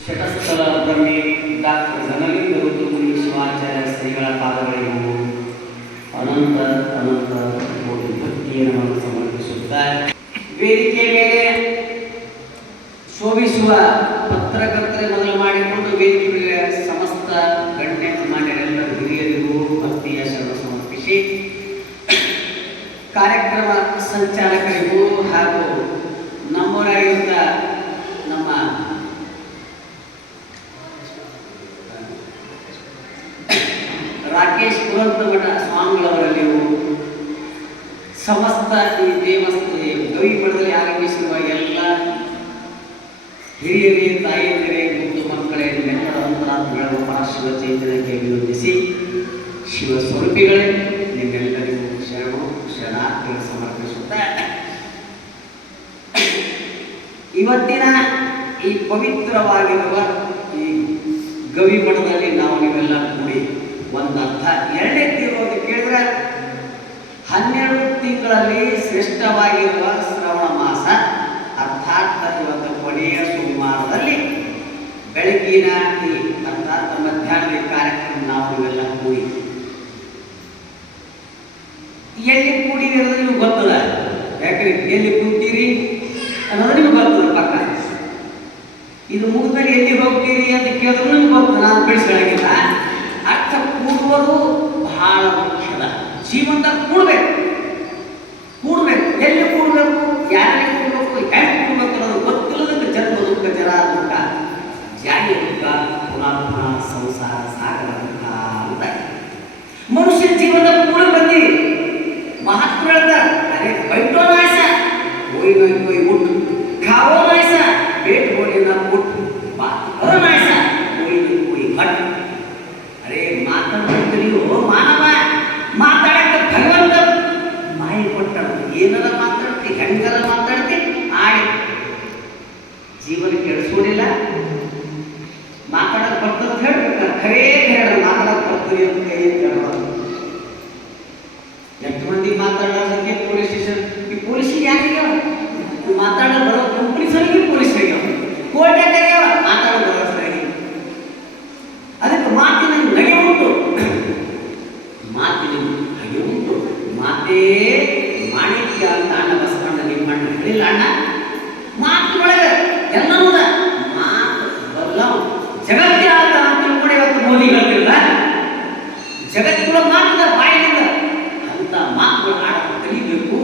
Shatsthala Brahmi doctor Dhanalinga Rutumuni Shivacharya ಶ್ರೀಗಳ ಪಾದಗಳಿಗೂ ಅನಂತ ಅನಂತ ಭಕ್ತಿಯನ್ನು ಸಮರ್ಪಿಸುತ್ತಾ ವೇದಿಕೆ ಮೇಲೆ ಶೋಭಿಸುವ ಪತ್ರಕರ್ತರೆ ಮೊದಲು ಮಾಡಿಕೊಂಡು ವೇದಿಕೆ ಮೇಲೆ ಸಮಸ್ತ ಗಣ್ಯ ಮಾನ್ಯರೆಲ್ಲರೂ ಹಿರಿಯರಿಗೂ ಭಕ್ತಿಯ ಶರಣ ಸಮರ್ಪಿಸಿ ಕಾರ್ಯಕ್ರಮ ಸಂಚಾಲಕರಿಗೂ ಹಾಗೂ ನಮ್ಮವರಾಗಿದ್ದ ನಮ್ಮ ರಾಕೇಶ್ ಮಠ ಸಮಸ್ತ ಈ ದೇವಸ್ಥೆ ಕವಿ ಮಠದಲ್ಲಿ ಆಗಮಿಸಿರುವ ಎಲ್ಲ ಹಿರಿಯರಿಗೆ ತಾಯಿಯರೇ ಮುದ್ದು ಮಕ್ಕಳೇ ನೆಮ್ಮಡ ಅಂತರಾತ್ಮಗಳನ್ನು ಪರಶಿವ ಚೈತನ್ಯಕ್ಕೆ ವಿನಂತಿಸಿ ಶಿವ ಸ್ವರೂಪಿಗಳೇ, ನಿಮ್ಮೆಲ್ಲರಿಗೂ ಶರಣು ಶರಣಾರ್ಥಿ ಸಮರ್ಪಿಸುತ್ತಾ ಇವತ್ತಿನ ಈ ಪವಿತ್ರವಾಗಿರುವ ಈ ಗವಿ ಮಠದಲ್ಲಿ ನಾವು ನೀವೆಲ್ಲ ಕೂಡಿ ಒಂದರ್ಥ ಎರಡನೇ ತೀರೋದು ಕೇಳಿದ್ರೆ, ಹನ್ನೆರಡು ತಿಂಗಳಲ್ಲಿ ಶ್ರೇಷ್ಠವಾಗಿರುವ ಶ್ರವಣ ಮಾಸ ಅರ್ಥಾತ್ ಇವತ್ತು ಕೊನೆಯ ಸೋಮವಾರದಲ್ಲಿ ಬೆಳಗಿನ ಈ ಅರ್ಥಾತ್ ಮಧ್ಯಾಹ್ನದ ಕಾರ್ಯಕ್ರಮ ನಾವು ಇವೆಲ್ಲ ಕೂಡಿ. ಎಲ್ಲಿ ಕೂಡಿ ಅನ್ನೋದು ನಿಮ್ಗೆ ಗೊತ್ತದ ಯಾಕ್ರಿ ಎಲ್ಲಿ ಕೂತೀರಿ ಅನ್ನೋದು ನಿಮ್ಗೆ ಗೊತ್ತದ ಪಕ್ಕ. ಇದು ಮುಗಿದ್ಮೇಲೆ ಎಲ್ಲಿ ಹೋಗ್ತೀರಿ ಅಂತ ಕೇಳಿದ್ರು ನಿಮ್ಗೆ ಗೊತ್ತು. ನಾನು ಬಿಡಿಸ್ಕೊಳ್ಳೋಂಗಿಲ್ಲ ಅರ್ಥ ಕೂಡುವುದು ಬಹಳ ಮುಖ್ಯದ ಜೀವಂತ ಕೂಡ್ಬೇಕು. criou lá. ನಿಮ್ಮ ಅಣ್ಣ, ಮಾತಿನೊಳಗೆ ಎಲ್ಲವೂ. ಮಾತು ಬಲ್ಲವು ಜಗತ್ತೇ ಆದ ಅಂತ ತಿಳ್ಕೊಂಡು ಇವತ್ತು ಮೋದಿ ಹೇಳ್ತಿಲ್ಲ ಜಗತ್ತಿನ ಮಾತಿನ ಬಾಯಿನಿಂದ ಅಂತ ಮಾತುಗಳು ಆಡಕ್ಕೆ ಕಲಿಬೇಕು.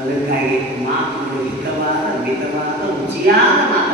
ಅದಕ್ಕಾಗಿ ಮಾತುಗಳು ಹಿತವಾದ, ಮಿತವಾದ, ರುಚಿಯಾದ ಮಾತಾಡಿದ್ರೆ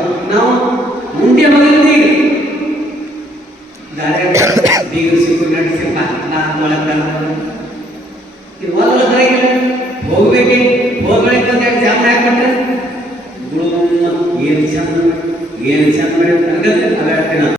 ಗಾಡಿ ಬೀಗರು ಸಿಕ್ಕು ನಡೆಸಿ ಒಳಗೆ ಇದು ಮೊದಲ ಬರೀಗಿಲ್ಲ ಹೋಗ್ಬೇಕೆ ಹೋಗ್ಬೇಕು ಅಂತ ಹೇಳಿ ಜಾಮ ಹಾಕ್ಬಿಟ್ರೆ ಏನು ಚಂದ ಏನು ಚಂದ ಅರ್ಗತ್ತೆ ಅದ ಹೇಳ್ತೀನಿ